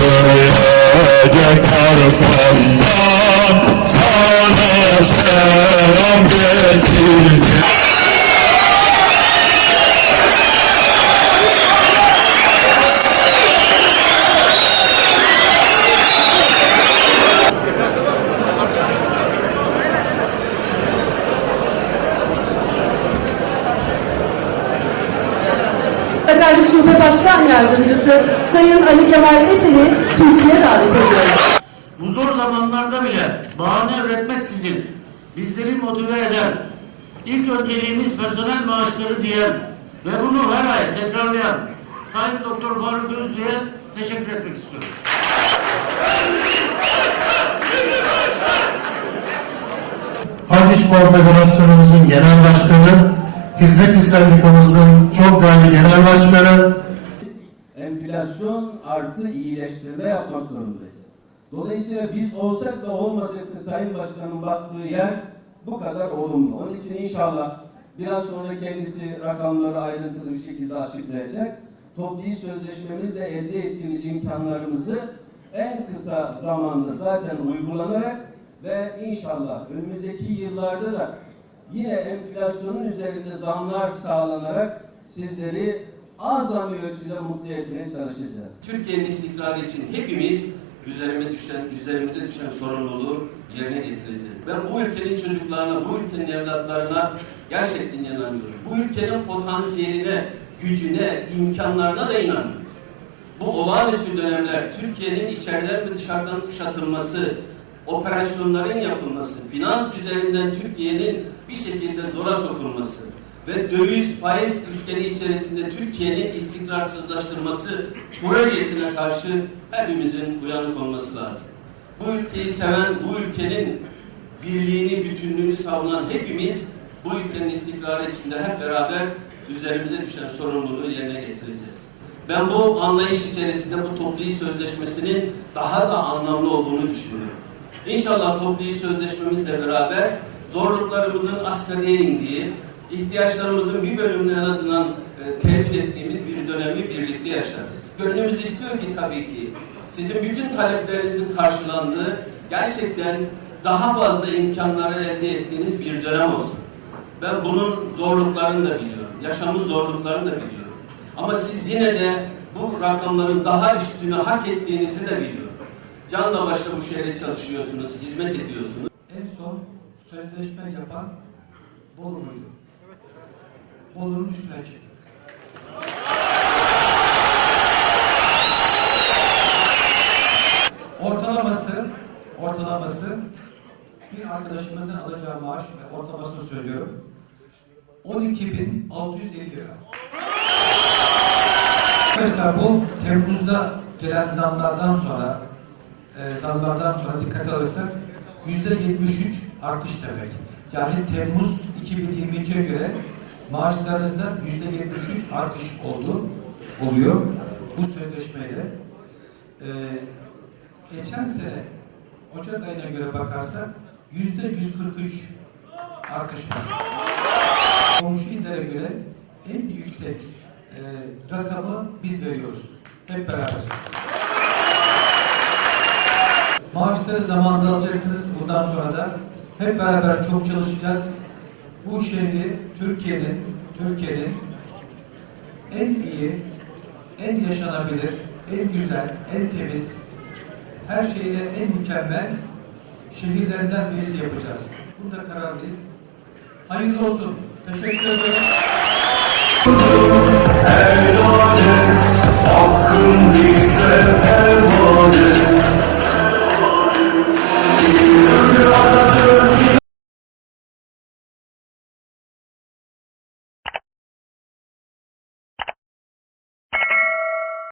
Gelecek arkamdan sana selam getirdim. Hakkari Şube Başkan Yardımcısı Sayın Ali Kemal Esen'i kürsüye davet ediyorum. Bu zor zamanlarda bile bahane üretmeksizin bizleri motive eden, ilk önceliğimiz personel maaşları diyen ve bunu her ay tekrarlayan Sayın Doktor Faruk Özlü'ye teşekkür etmek istiyorum. Halk İşbirliği Federasyonumuzun Genel Başkanı, Hizmet İş Sendikamızın çok değerli Genel Başkanı, enflasyon artı iyileştirme yapmak zorundayız. Dolayısıyla biz olsak da olmasak da Sayın Başkan'ın baktığı yer bu kadar olumlu. Onun için inşallah biraz sonra kendisi rakamları ayrıntılı bir şekilde açıklayacak. Toplu sözleşmemizle elde ettiğimiz imkanlarımızı en kısa zamanda zaten uygulanarak ve inşallah önümüzdeki yıllarda da yine enflasyonun üzerinde zamlar sağlanarak sizleri azami ölçüde mutlu etmeye çalışacağız. Türkiye'nin istikrarı için hepimiz üzerime düşen, üzerimize düşen sorumluluğu yerine getireceğiz. Ben bu ülkenin çocuklarına, bu ülkenin evlatlarına gerçekten inanıyorum. Bu ülkenin potansiyeline, gücüne, imkanlarına da inanıyorum. Bu olağanüstü dönemler Türkiye'nin içeriden ve dışarıdan kuşatılması, operasyonların yapılması, finans üzerinden Türkiye'nin bir şekilde zora sokulması ve döviz faiz güçleri içerisinde Türkiye'nin istikrarsızlaştırması projesine karşı hepimizin uyanık olması lazım. Bu ülkeyi seven, bu ülkenin birliğini, bütünlüğünü savunan hepimiz bu ülkenin istikrarı içinde hep beraber üzerimize düşen sorumluluğu yerine getireceğiz. Ben bu anlayış içerisinde bu toplu sözleşmesinin daha da anlamlı olduğunu düşünüyorum. İnşallah toplu sözleşmemizle beraber zorluklarımızın asgariye indiği, ihtiyaçlarımızın bir bölümünü en azından e, temin ettiğimiz bir dönemi birlikte yaşarız. Gönlümüz istiyor ki tabii ki sizin bütün taleplerinizin karşılandığı, gerçekten daha fazla imkanları elde ettiğiniz bir dönem olsun. Ben bunun zorluklarını da biliyorum. Yaşamın zorluklarını da biliyorum. Ama siz yine de bu rakamların daha üstünü hak ettiğinizi de biliyorum. Canla başla bu şehre çalışıyorsunuz, hizmet ediyorsunuz. En son sözleşme yapan Bolu'ydu. Bolu'nun üstüne çıktık. Ortalaması, ortalaması bir arkadaşımızın alacağı maaş ve ortalamasını söylüyorum. 12.650 lira. Mesela bu Temmuz'da gelen zamlardan sonra e, zamlardan sonra dikkat alırsak yüzde 73 artış demek. Yani Temmuz 2022'ye göre maaşlarınızda yüzde 73 artış oldu, oluyor bu sözleşmeyle. E, geçen sene Ocak ayına göre bakarsak yüzde 143 artış var. Komşu illere göre en yüksek e, rakamı biz veriyoruz. Hep beraber. Maaşları zamanında alacaksınız. Bundan sonra da hep beraber çok çalışacağız. Bu şehri Türkiye'nin Türkiye'nin en iyi, en yaşanabilir, en güzel, en temiz, her şeyle en mükemmel şehirlerinden birisi yapacağız. Bunda kararlıyız. Hayırlı olsun. Teşekkür ederim.